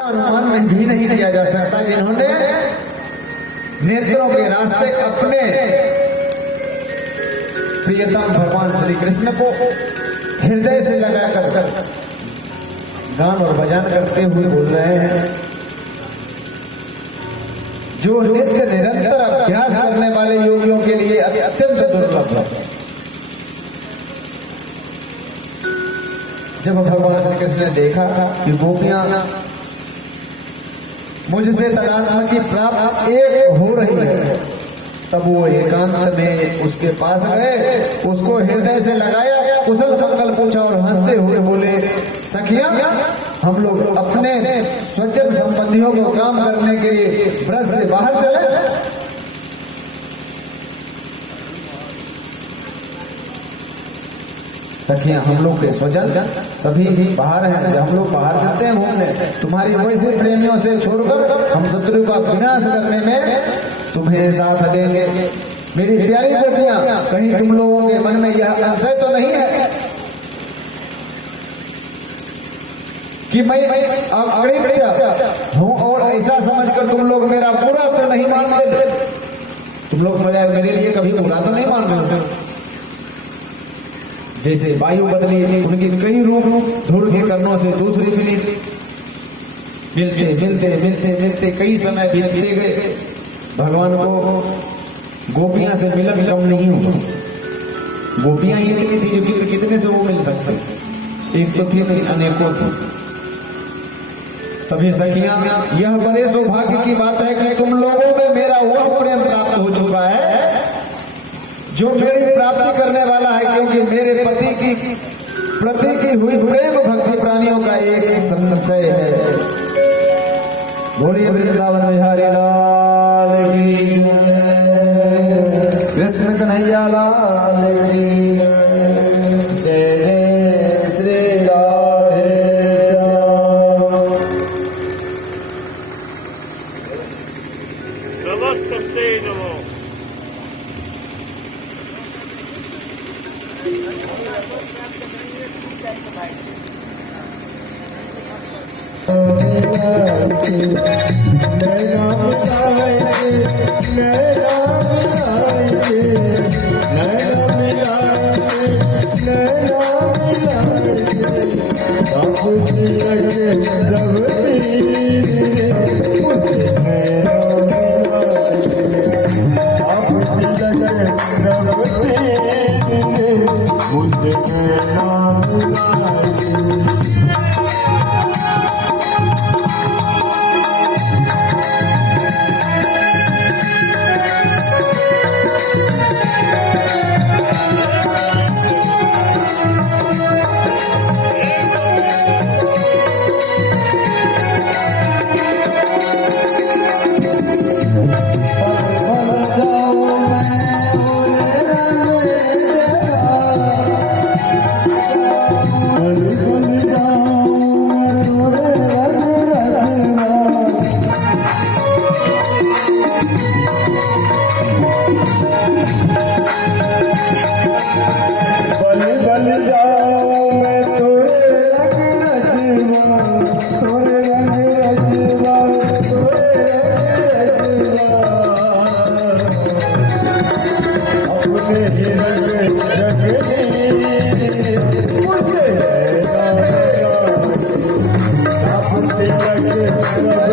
अनुमान में भी नहीं किया जा सकता जिन्होंने नेत्रों के रास्ते अपने प्रियतम भगवान श्री कृष्ण को हृदय से लगा कर गान और भजन करते हुए बोल रहे हैं। जो नित्य निरंतर अभ्यास करने वाले योगियों के लिए अत्यंत दुर्लभ है। जब भगवान श्री कृष्ण ने देखा कि गोपियां मुझसे तदात्मा की प्राप्त एक हो रही है, तब वो एकांत में उसके पास गए, उसको हृदय से लगाया, कुशल मंगल पूछा और हंसते हुए बोले, सखिया हम लोग अपने स्वजन संबंधियों को काम करने के लिए ब्रज से बाहर चले। सखियां हम लोग के स्वजन सभी बाहर हैं। जब हम लोग बाहर जाते हैं घूमने, तुम्हारी वैसे प्रेमियों से छोड़कर हम शत्रु का विनाश करने में तुम्हें साथ देंगे। मेरी प्यारी गोपियां, कहीं तुम लोगों के मन में यह आशय तो नहीं है कि मैं अड़ित हूं और ऐसा समझकर तुम लोग मेरा बुरा तो नहीं मानते? तुम लोग मेरे लिए कभी बुरा तो नहीं मान रहे हो? जैसे वायु बदली, उनके कई रूप धूल के कर्णों से दूसरी मिली, मिलते मिलते मिलते मिलते कई समय बीतते गए। भगवान को गोपियां से मिलन कम नहीं हुआ। गोपियां ये नहीं थी जो कितने से वो मिल सकते, एक तो थी नहीं अनेकों थी। तभी सखियां, यह बड़े सौभाग्य की बात है कि तुम लोगों में मेरा वह प्रेम प्राप्त हो चुका है जो मेरी प्राप्ति करने वाला है, क्योंकि मेरे पति की प्रति की हुई प्रेम भक्ति प्राणियों का एक संशय है। बोलिए वृंदावन बिहारी लाल की, कृष्ण कन्हैया लाल की, जय जय श्री राधे श्याम। नमस्ते नमो। Thank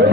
you.